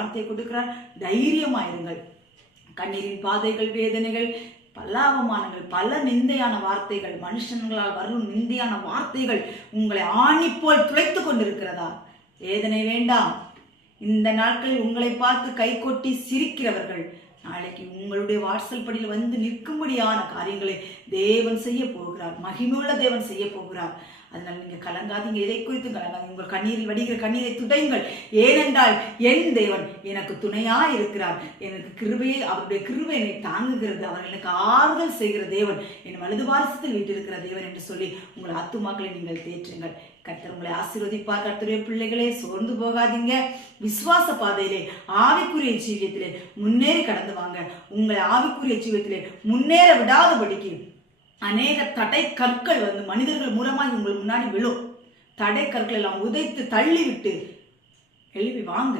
வார்த்தையை கொடுக்கிறார். தைரியமாயிருங்கள். கண்ணீரின் பாதைகள் வேதனைகள் பல அவமானங்கள் பல நிந்தையான வார்த்தைகள் மனுஷங்களால் வரும் நிந்தையான வார்த்தைகள் உங்களை ஆணிப்போல் துளைத்து கொண்டிருக்கிறதா? வேதனை வேண்டாம். இந்த நாட்களில் உங்களை பார்த்து கை கொட்டி சிரிக்கிறவர்கள் நாளைக்கு உங்களுடைய வாட்சல் படியில் வந்து நிற்கும்படியான காரியங்களை தேவன் செய்ய போகிறார். மகிமையுள்ள தேவன் செய்ய போகிறார். அதனால் நீங்கள் கலங்காதீங்க. எதை குறித்தும் கலங்காதீங்க. உங்கள் கண்ணீரில் வடிகிற கண்ணீரை துடையுங்கள். ஏனென்றால் என் தேவன் எனக்கு துணையா இருக்கிறார். எனக்கு கிருபையை அவருடைய கிருபை என்னை தாங்குகிறது. அவர் எனக்கு ஆறுதல் செய்கிற தேவன் என் வலது வாரசத்தில் வீட்டிருக்கிற தேவன் என்று சொல்லி உங்கள் ஆத்துமாக்களை நீங்கள் தேற்றுங்கள். கர்த்தர் உங்களை ஆசீர்வதிப்பார். கர்த்தருடைய பிள்ளைகளே சோர்ந்து போகாதீங்க. விசுவாச பாதையிலே ஆவிக்குரிய ஜீவியத்திலே முன்னேறி கடந்து வாங்க உங்களை ஆவிக்குரிய ஜீவத்திலே முன்னேற விடாதபடிக்கு அநேக தடை கற்கள் வந்து மனிதர்கள் மூலமாக உங்களுக்கு முன்னாடி விழும். தடை கற்கள் எல்லாம் உதைத்து தள்ளி விட்டு எழுப்பி வாங்க.